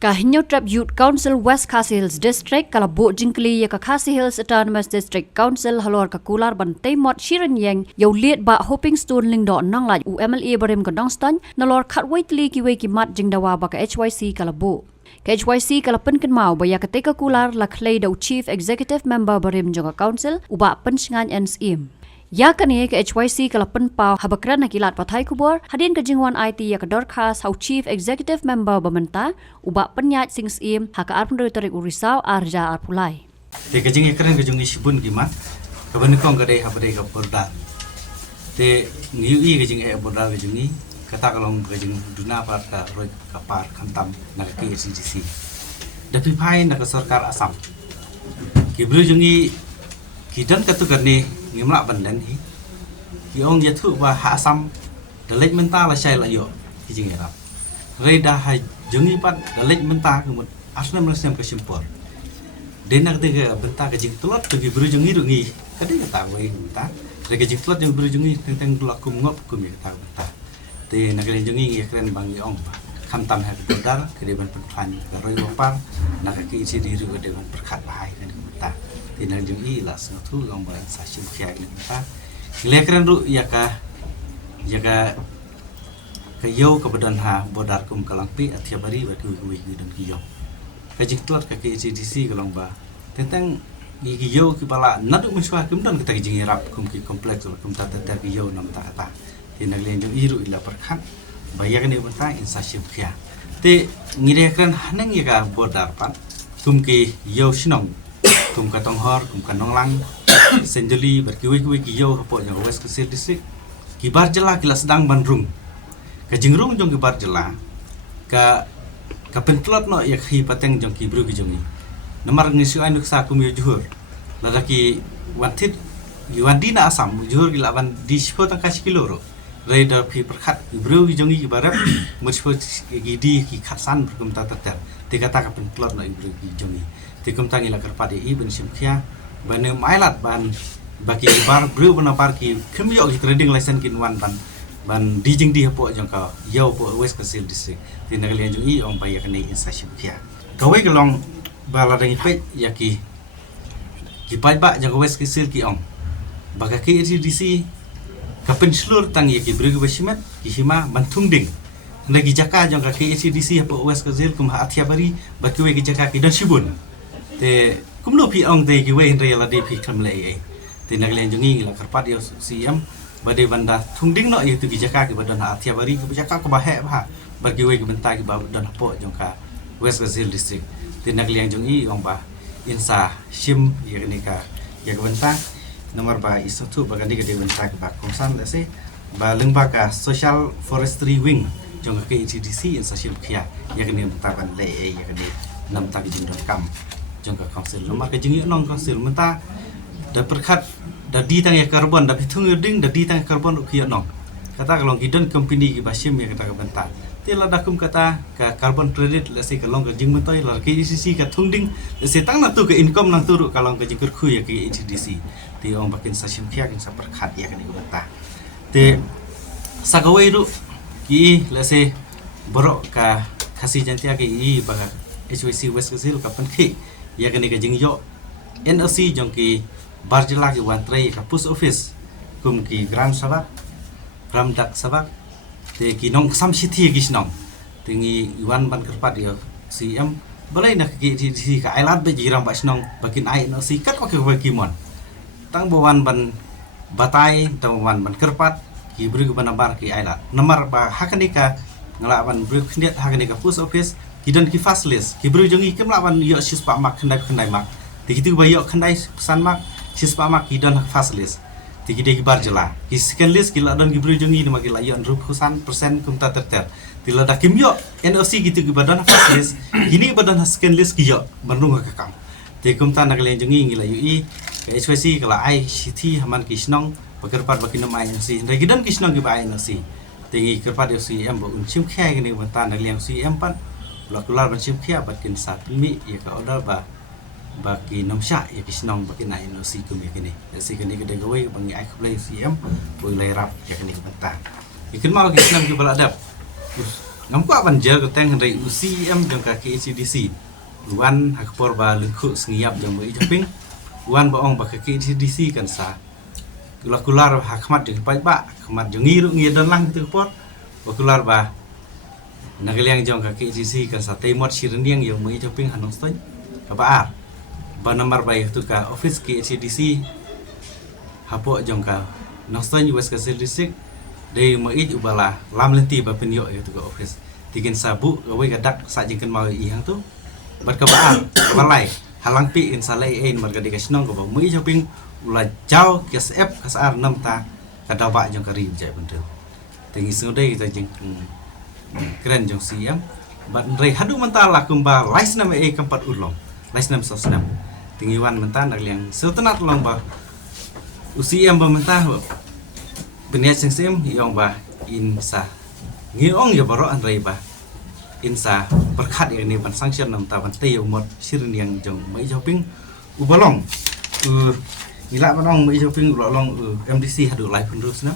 Kahinyo Trap Youth Council West Khasi Hills District kalabo jingkli ya ka Khasi Hills Autonomous District Council halor ka kular bantai mot shirin yang yo liet ba hoping stone ling do nang la UMLA barim ka dongstan nalor khat waitli ki we ki mat jingdawa ba ka HYC kalabo ka HYC kalapen ken mau ba ya ka kular la khlei do Chief Executive Member barim jonga council uba pensngan NSM ya kani ke HYC kalapen pau habakran nakilat pathai kubor hadin ke jingwan IT ya ke dorkas hau Chief Executive Member bamenta uba penyat sing sim haka arpun tarik urisau arja arpulai te ke jing ekran ke jung sibun gimat ke ban kong ke dei habade ke porda te ngiu ke jing e borda ke jungi kata kalong ke jing duna par ka roi ka par khantam na ke CDC dapi phai na ke sarkar Assam ki bru jungi kidan katu karni ngimla bandan hi ki ong ya thu ba ha Assam dalek menta la sai la yo ki jing era reda ha jungi pat dalek menta ke mut asna mlasem ke simpor denak de ke benta ke jing tulot ke bru jungi rungi kade ta wei menta re ke jing tulot yang bru jungi teng tulak kum ngop kum ya ta benta te nak le jungi ya kren bang ong kham tam ha bodar ke de ban phan ka roi wapar nak ke isi di ru de ban perkhat bahai ke menta tinang jungi la snatu long ban sa sim khia ni ta lekran ru ya ka yo ka badan ha bodar kum kalangpi athia bari ba ku dan ki yo ka jiktot ka ke CDC kalong ba tentang gi yo ki bala nadu miswa kum dan kita jing rap kum ki kompleks kum ta ta ki yo nam ta ta tinang len jung iru ila perkhan bayar ni banta insa sim khia te ngire kan hanang ya ka bodar pan kum ki yo sinong kum ka tonghor kum ka nonglang senjali berkiwi ki yo hapo yang West Khasi District kibar jela kila sedang bandrung ka jingrung jong kibar jela ka pentlot no yak hi pateng jong ki bru ki jongi namar ngisi ai nuksa kum yo juhur ladaki wantit yuandina Assam juhur gila ban di spo tang kas kiloro raida phi perkhat bru ki jongi ki barap muspo gi di ki khatsan kum ta ta te kata ka pentlot no bru ki jongi tikum tangi la karpade i ben simkhia ban mailat ban baki bar bru ban par ki khmyo ki trading license kin wan ban dijing di hapo jong ka yo po West Khasi District tin nagal yang i ong bai yakni insa simkhia kawai gelong bala dang pe yaki ki pai ba jong West Khasi ki ong baga ki DC kapen slur tang yaki bru ki basimat ki hima bantung ding nagi jaka jong ka DC hapo West Khasi kum ha athia bari baki we ki jaka ki dan sibun te kumlo pi ong te ki we re la de pi khamle ai te naglen jungi la karpat yo CM bade banda thungding no ye tu ki jaka ki badan athia bari ki jaka ko ba he ba bagi we ki benta ki ba dan po jong ka West Khasi District te naglen jungi ong ba insa sim ye ni ka ya ka benta nomor ba isu bagandi ke de benta ki ba kongsan la se ba lengba ka social forestry wing jong ka CDC insa sim khia ye ni benta ban le ye ni nam ta ki jing kam jongka council rumah ke jingi nong council menta da perkhat da di tang ya karbon da pitung ding da di tang karbon ukhiya nong kata kalau gidan company ki basim ya kata benta tela da kum kata ka carbon credit la se kalong ke jing mentoi la ke ICC ka thungding la se tang na tu ke income nang turu kalong ke jingkur khu ya ke ICDC ti ong bakin sasim khia kin sa perkhat ya ke benta te sagawai ru ki la se borok ka khasi jantia ke i baga HYC West Khasi ka penki ya kini ke jing yo NOC jong ki barjela ki wantrai ka post office kum ki gram sabak gram dak sabak te ki nong sam city ki snong tingi iwan ban kerpat yo CM balai nak ki di ka ailat be jiram ba snong bakin ai NOC kat ko ki mon tang bawan ban batai tang bawan ban kerpat ki bru ki banabar ki ailat nomor ba hakani ka ngalaban bru khndiat hakani ka post office kidan ki fast list ki bru jongi kem lawan yo sispa mak khandai mak tikitu ba yo khandai pesan mak sispa mak kidan fast list tikide ki bar jela ki second list ki ladan ki bru jongi ni magila yo rup husan persen kum ta ter tilada kim yo NOC gitu ki badan fast list gini badan second list ki yo menung ka kam te kum ta naglen jongi ngila yo i ke HYC kala ai city haman ki snong bakerpat bakin mai NOC regidan ki snong ki ba NOC tingi kerpat yo CM bo unchim khay ni bata naglen CM pan lakular macam kia bakin satu mi ya ka order ba baki nomsha ya kisnong bakin ai no si kum ya kini si kini ke gawe bangi ai play CM boleh rap ya kini bata ikan mau kisnong ke baladap ngamko ban jer keteng hendai UCM jong ka KCDC wan hakpor ba lukhu sengiap jong mai japing wan ba ong ba ka KCDC kan sa kular hakmat jong pai ba khmat jong ngi dan lang tu por kular ba nagaliang jong ka KCDC kan sa temot sirniang jong mai japing hanong stoy ka ba ba nomor ba tu ka office KCDC hapo jong ka nostoy West Kasihil District de mai ubala lam lenti ba penyo tu ka office tikin sabu gawe gadak sa jengken mau ihang tu berkebaan kebalai halang pi in salai ein marga de kasnong ko mai shopping ula jauh KSF kasar nam ta kadaba jong kari jai bentu tingi sudai kita jeng keren jong siam ban rei hadu mentala kumba lais nam e kampat ulong lais nam sosnam tingi wan mentan dak liang setenat long ba usiam ba mentah beniat sing yong ba in sa ngiong ya baro an rei ba insa berkat yang ni ban sanction nam ta ban teu mot sirin yang jong mai shopping ubalong nila banong mai shopping ulolong MDC hadu lai pun rus na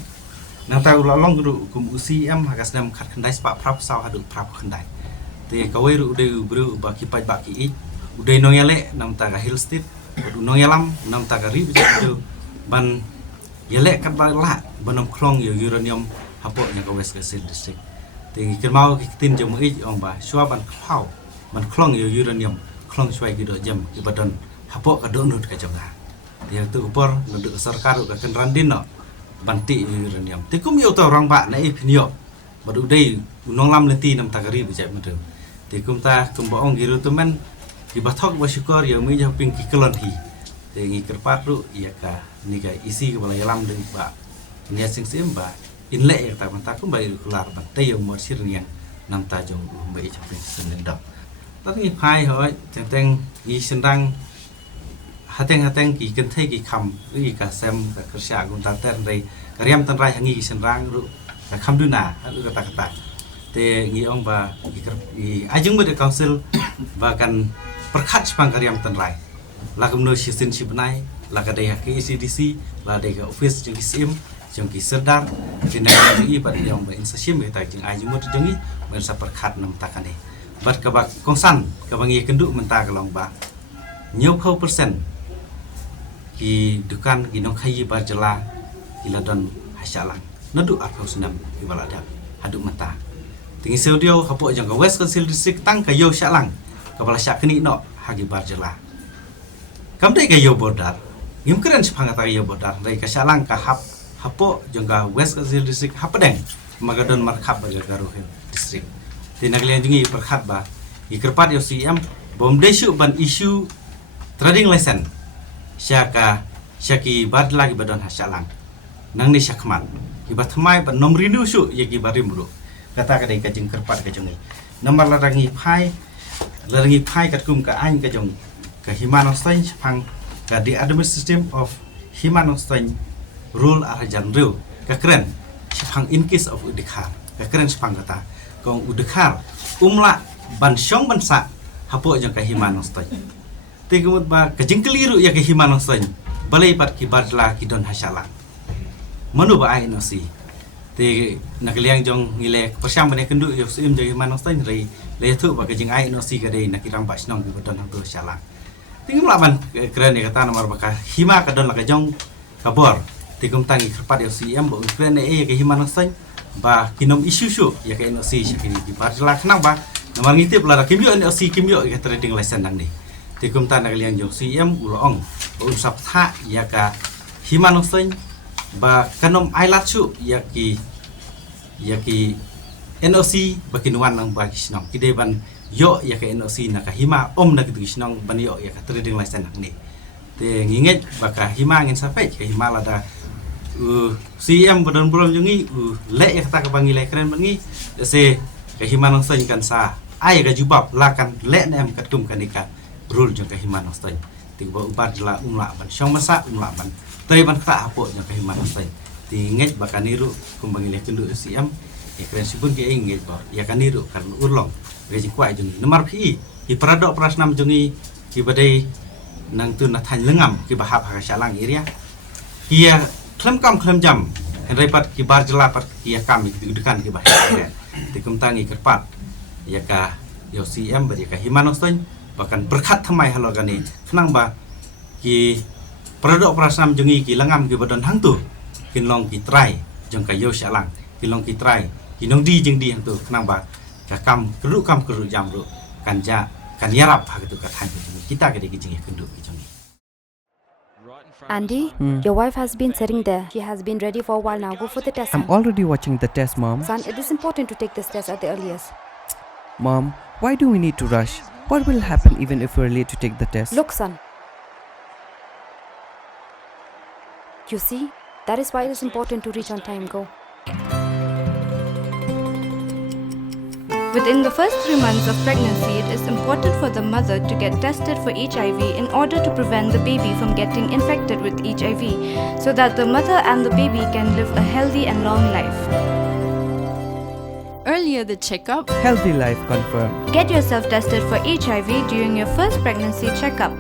nang ta ulolong ru kum UCM hagas nam khat khandai spa prap saw hadu prap khandai te kawai ru de bru ba ki pai ba ki udai nong yale nam ta ga hill state nong yalam nam ta ga ri ban yale kat ba la banom klong yo uranium hapo yang ka West Kasihil District thì cái mau cái tin trong ấy ông bà xóa bàn khao bàn klong yêu uranium klong xoay cái độ jam cái badan hapo cái độ nút cái trong hàng thì yang tu upor nuduk sarkar cái kendaraan din no banti uranium thì cũng yêu tàu orang bạn này pinyo baru đây nong lam lenti nam tagari bijak betul thì cũng ta cũng bohong gitu teman di batok bersyukur ya mai japing ki kelon hi thì ngi kerpat ru ya ka ni ga isi ke bala yalam deui ba nia sing sim ba in le ya ta manta ku bai kelar ban tay yo mo sir yang nam ta jong bai japing senen dok tất nhiên phai hỏi teng i sendang hateng ki ken thai ki kham ri ka sem ka kersya gun ta ten rei kariam tan rai hangi sendang ru ka kham duna ka kata te ngi ong ba i ajung bede council và kan perkhat spang kariam tan rai la kum no sisin sibnai la ka dei ki CDC la dei ka office jong sim jong ki serdar kinai i ba yong ba insasim ta jing ajung mo jong i ben sa perkhat nam ta kane bat ka ba kongsan ka bangi kendu menta ka long ba nhiều khâu persen ki dukan ki nong khayi bar jala ila don hasalang nadu akhau senam ki balada hadu mata tingi studio hapo jang ka West Kasihil District tang ka yo salang ka bala syakni no hagi bar jala kam dai ka yo bodar ngim keren sepanga ta yo bodar dai ka salang ka hapo jang ka West Kasihil District hapadeng magadon markhap ba garuhin district tinagalian jungi perkhat ba ikerpat yo CM bom desu ban isu trading license syaki bad lagi badan hasalang nang ni syakman ibat thmai ban nom rindu su yaki barim bro kata kadai ka jeng kerpat ka jongi nomor larangi phai kat kum ka an ka jong ka himanostain phang ka the administration of himanostain rule arajan ru ka keren phang in case of udikhar ka keren phang kata kong udikhar umla ban syong ban sa hapo jong ka himanostain tegumut ba kajeng keliru ya ke himanostain balai pat ki badla ki don hasalang manu ba ai no si te nakliang jong ngile persyam bane kendu yo sim jong himanostain rei le thu ba kajeng ai no si ka dei nakirang ba snong ki badon hang to hasalang tingum laban keren ya kata nomor ba hima ka don la ka jong kabor tigum tangi kerpat yo sim ba keren e ke himanostain ba kinom isu su ya ke no si syakini ki badla kenang ba nomor ngitip la kimyo no si kimyo ka trading license nang ni tikum tan kalian jong CM ulong usap tha ya ka himanostain ba kanom ailat su ya ki NOC bakinuan nang ba kisnong kide ban yo ya ka NOC na ka hima na kitu kisnong ban yo ya ka trading license nang ni te nginget ba ka hima ngin sapai ka hima lada CM badan bulan jongi le ya ta ka bangi le keren bangi se ka himanostain kan sa ai ka jubab lakan le nem katum kanika rule jong ka himanostain tiba ubar jela umla ban syong masa umla ban tai ban ka hapo jong ka himanostain ti nget bakaniru kumbangi le kendu CM e keren sibun ke nget ba ya kaniru kan urlong reji kwai jong nomor pi i paradok prasnam jongi ki badai nang tu na than lengam ki bahap ha salang area kia klem kam klem jam henrai pat ki bar jela pat ki kam ki dukan ki bah tikum tangi kerpat ya ka yo CM bari ka himanoston bahkan berkat thamai halogani kenang ba ki produk prasam jungi ki langam ki badan hangtu kinlong ki try jong ka yo shalang kinlong ki try kinong di jeng di hangtu kenang ba ka kam keru jam ru kanja kan yarap ha gitu ka than kita ke ki jeng kendu ki jongi. Andy, your wife has been sitting there. She has been ready for a while now. Go for the test. I'm son. already watching the test, Mom. Son, it is important to take this test at the earliest. Mom, why do we need to rush? What will happen even if we're late to take the test? Look, son. You see, that is why it is important to reach on time. Go. Within the first 3 months of pregnancy, it is important for the mother to get tested for HIV in order to prevent the baby from getting infected with HIV, so that the mother and the baby can live a healthy and long life. Earlier the checkup, Healthy life confirmed. Get yourself tested for HIV during your first pregnancy checkup.